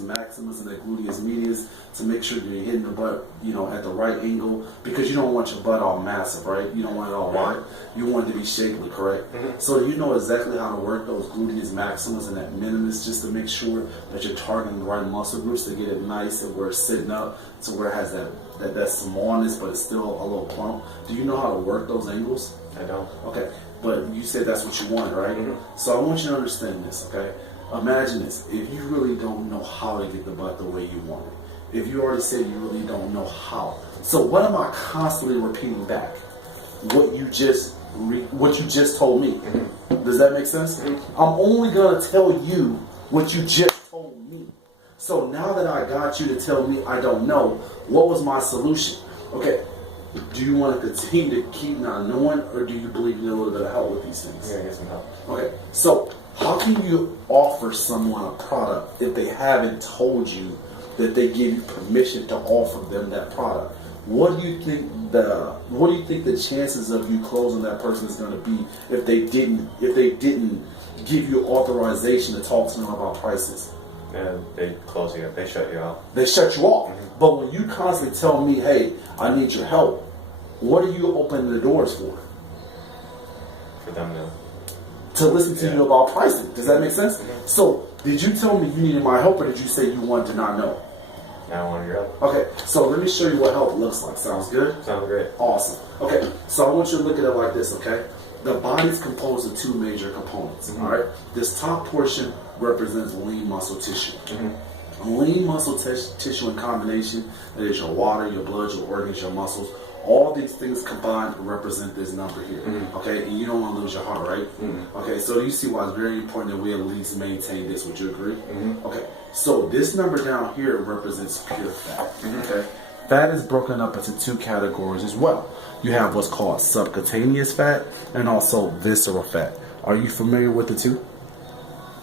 maximus and that gluteus medius to make sure that you're hitting the butt, at the right angle, because you don't want your butt all massive, right? You don't want it all wide. You want it to be shapely, correct? So you know exactly how to work those gluteus maximus and that minimus just to make sure that you're targeting the right muscle groups to get it nice and where it's sitting up to where it has that smallness, but it's still a little plump. Do you know how to work those angles? I don't. Okay, but you said that's what you want, right? So I want you to understand this, okay? Imagine this, if you really don't know how to get the butt the way you want it, if you already said you really don't know how, so what am I constantly repeating back? What you just told me. Does that make sense? I'm only going to tell you what you just told me. So now that I got you to tell me I don't know, what was my solution? Okay, do you want to continue to keep not knowing, or do you believe you need a little bit of help with these things? Yeah, get some help. Okay, so how can you offer someone a product if they haven't told you that they give you permission to offer them that product? What do you think the chances of you closing that person is going to be if they didn't give you authorization to talk to them about prices? Yeah, they close you up. They shut you off. They shut you off. But when you constantly tell me, hey, I need your help, what are you opening the doors for? For them to listen to you about pricing. Does that make sense? So, did you tell me you needed my help, or did you say you wanted to not know? I wanted your help. Okay, so let me show you what help looks like. Sounds good? Sounds great. Awesome. Okay, so I want you to look at it like this, okay? The body's composed of two major components, all right? This top portion represents lean muscle tissue. Lean muscle tissue in combination, that is your water, your blood, your organs, your muscles, all these things combined represent this number here, okay? And you don't want to lose your heart, right? Okay, so you see why it's very important that we at least maintain this. Would you agree? Okay, so this number down here represents pure fat, okay? Fat is broken up into two categories as well. You have what's called subcutaneous fat and also visceral fat. Are you familiar with the two?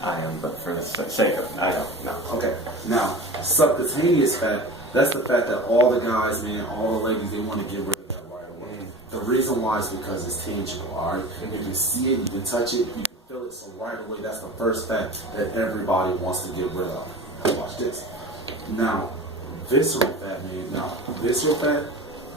I am, but for the sake of it, I don't know. Okay, now, subcutaneous fat, that's the fat that all the guys, man, all the ladies, they want to get rid of that right away. The reason why is because it's tangible, all right? You can see it, you can touch it, you can feel it, so right away, that's the first fat that everybody wants to get rid of. Now, watch this. Now, visceral fat, man, visceral fat,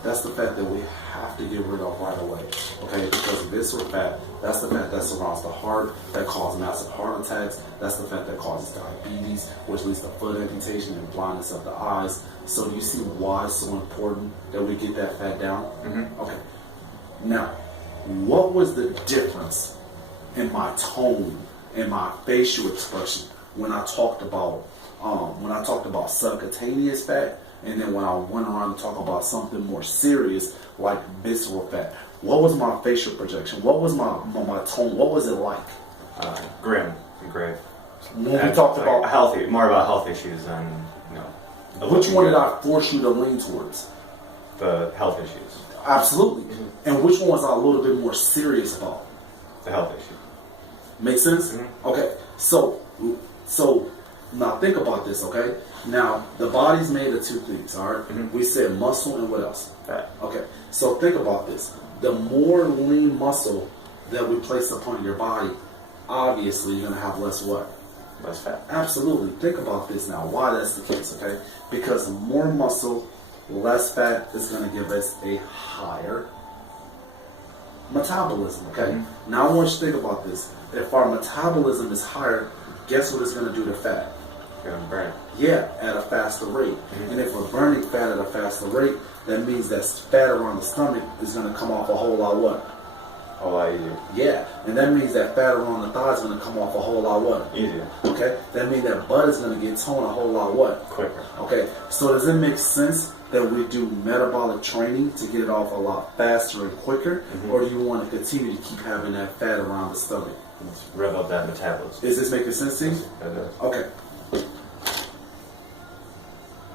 that's the fat that we have to get rid of right away, okay? Because visceral fat, that's the fat that surrounds the heart, that causes massive heart attacks. That's the fat that causes diabetes, which leads to foot amputation and blindness of the eyes. So do you see why it's so important that we get that fat down? Okay. Now, what was the difference in my tone and my facial expression when I talked about subcutaneous fat, and then when I went around to talk about something more serious like visceral fat? What was my facial projection? What was my tone? What was it like? Grim and grave. When we talked about more about health issues than, which one did I force you to lean towards? The health issues. Absolutely. And which one was I a little bit more serious about? The health issue. Make sense? Okay. So now think about this, okay? Now, the body's made of two things, all right? We said muscle and what else? Fat. Okay. So think about this. The more lean muscle that we place upon your body, obviously you're going to have less what? Less fat. Absolutely. Think about this now. Why that's the case, okay? Because more muscle, less fat is going to give us a higher metabolism, okay? Now I want you to think about this. If our metabolism is higher, guess what it's going to do to fat? It's going to burn. Yeah, at a faster rate. And if we're burning fat at a faster rate, that means that fat around the stomach is going to come off a whole lot what? A whole lot easier. Yeah, and that means that fat around the thigh is going to come off a whole lot what? Easier. Okay, that means that butt is going to get toned a whole lot what? Quicker. Okay, so does it make sense that we do metabolic training to get it off a lot faster and quicker, or do you want to continue to keep having that fat around the stomach? Let's rev up that metabolism. Is this making sense to you? It does. Okay.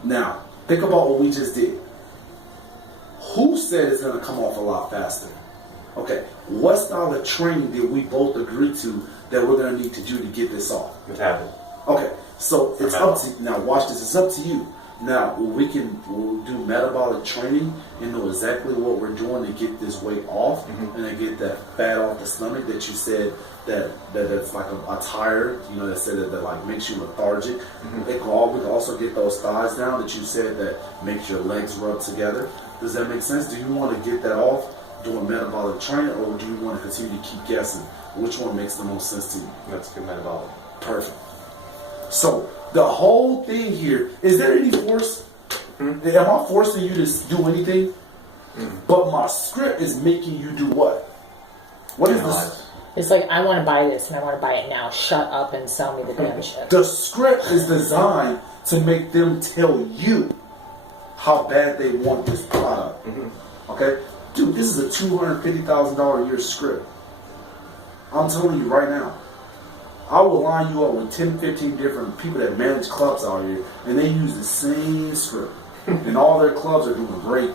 Now, think about what we just did. Who said it's going to come off a lot faster? Okay, what style of training did we both agree to that we're going to need to do to get this off? Metabolism. Okay, so it's up to you. Now watch this, it's up to you. Now we'll do metabolic training and know exactly what we're doing to get this weight off and to get that fat off the stomach that you said that's like a tire, that said that like makes you lethargic. We can also get those thighs down that you said that makes your legs rub together. Does that make sense? Do you want to get that off doing metabolic training, or do you want to continue to keep guessing? Which one makes the most sense to you? Let's get metabolic. Perfect. So the whole thing here, is there any force? Am I forcing you to do anything? But my script is making you do what? What is this? It's like, I want to buy this and I want to buy it now. Shut up and sell me the damn shit. The script is designed to make them tell you how bad they want this product. Okay? Dude, this is a $250,000 a year script. I'm telling you right now. I will line you up with 10, 15 different people that manage clubs out here, and they use the same script. And all their clubs are doing great.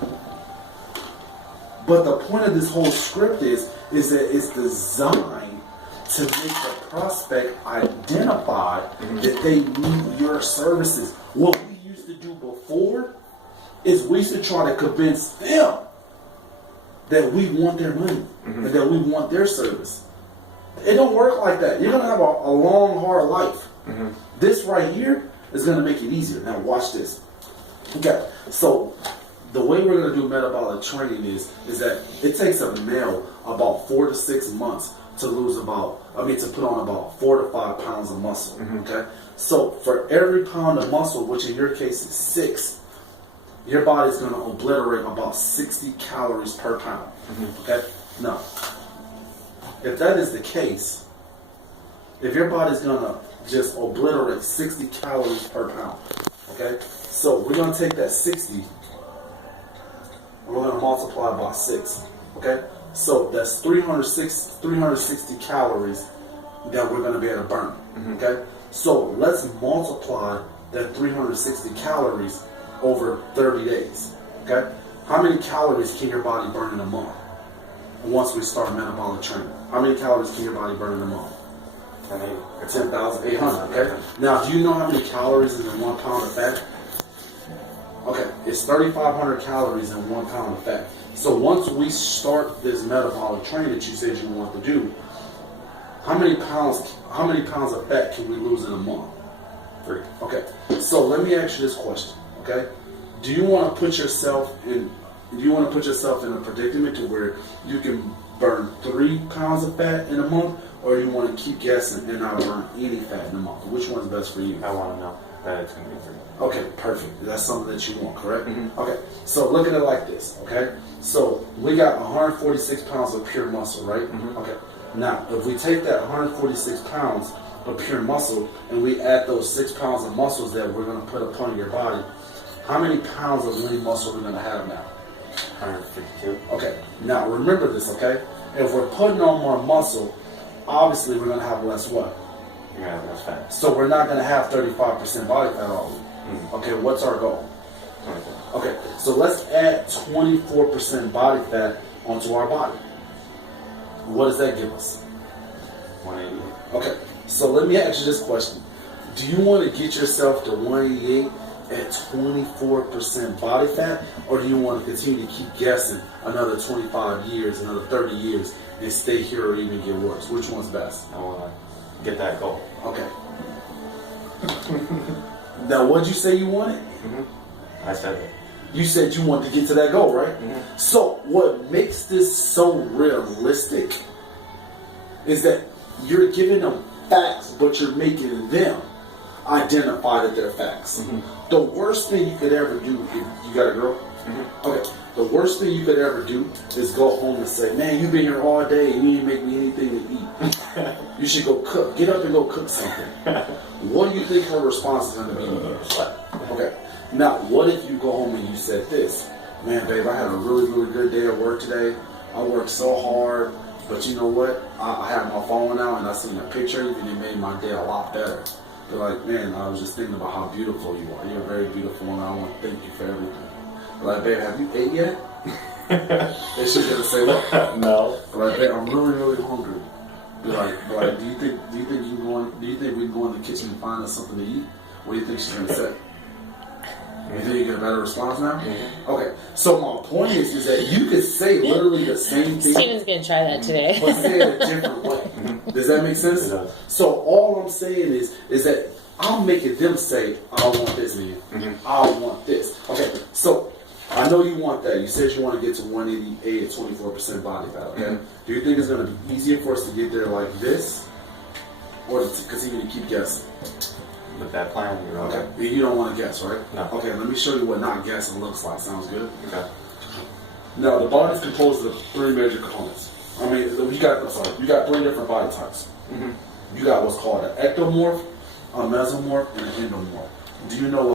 But the point of this whole script is that it's designed to make the prospect identify that they need your services. What we used to do before is we used to try to convince them that we want their money and that we want their service. It don't work like that. You're going to have a long, hard life. This right here is going to make it easier. Now watch this. Okay, so the way we're going to do metabolic training is that it takes a male about 4 to 6 months to put on about 4 to 5 pounds of muscle. Okay, so for every pound of muscle, which in your case is 6, your body's going to obliterate about 60 calories per pound. Okay, now if that is the case, if your body's going to just obliterate 60 calories per pound, okay, so we're going to take that 60 and we're going to multiply by 6, okay? So that's 360 calories that we're going to be able to burn, okay? So let's multiply that 360 calories over 30 days, okay? How many calories can your body burn in a month once we start metabolic training? How many calories can your body burn in a month? 10,800, okay? Now, do you know how many calories is in 1 pound of fat? Okay, it's 3,500 calories in 1 pound of fat. So once we start this metabolic training that you said you want to do, how many pounds of fat can we lose in a month? 3. Okay, so let me ask you this question, okay? Do you want to put yourself in a predicament to where you can burn 3 pounds of fat in a month, or you want to keep guessing and not burn any fat in a month? Which one's best for you? I want to know that it's going to be 3. Okay, perfect. That's something that you want, correct? Okay, so look at it like this, okay? So we got 146 pounds of pure muscle, right? Okay, now if we take that 146 pounds of pure muscle and we add those 6 pounds of muscles that we're going to put upon your body, how many pounds of lean muscle are we going to have now? 152. Okay, now remember this, okay? If we're putting on more muscle, obviously we're going to have less what? You're going to have less fat. So we're not going to have 35% body fat all week. Okay, what's our goal? 24. Okay, so let's add 24% body fat onto our body. What does that give us? 180. Okay, so let me ask you this question. Do you want to get yourself to 188 at 24% body fat, or do you want to continue to keep guessing another 25 years, another 30 years, and stay here or even get worse? Which one's best? I want to get that goal. Okay. Now, what'd you say you wanted? I said it. You said you wanted to get to that goal, right? So what makes this so realistic is that you're giving them facts, but you're making them identify that they're facts. The worst thing you could ever do, you got a girl? Okay. The worst thing you could ever do is go home and say, man, you've been here all day and you didn't make me anything to eat. You should go cook. Get up and go cook something. What do you think her response is going to be to you? Okay. Now, what if you go home and you said this? Man, babe, I had a really, really good day at work today. I worked so hard, but you know what? I had my phone out and I seen a picture of you and it made my day a lot better. They're like, man, I was just thinking about how beautiful you are. You're very beautiful and I want to thank you for everything. Like, babe, have you ate yet? And she's gonna say what? No. Like, babe, I'm really, really hungry. Be like, do you think we can go in the kitchen and find us something to eat? What do you think she's gonna say? You think you get a better response now? Okay. So my point is that you could say literally the same thing. Steven's gonna try that today. But say it a different way. Does that make sense? It does. So all I'm saying is that I'm making them say, I want this, man. Mm-hmm. I want this. Okay, so I know you want that. You said you want to get to 188 at 24% body fat, okay? Mm-hmm. Do you think it's going to be easier for us to get there like this? Or to continue to keep guessing? With that plan, you're Okay, you don't want to guess, right? No. Okay, let me show you what not guessing looks like. Sounds good? Okay. Now, the body is composed of three major components. I mean, you got three different body types. Mm-hmm. You got what's called an ectomorph, a mesomorph, and an endomorph. Do you know what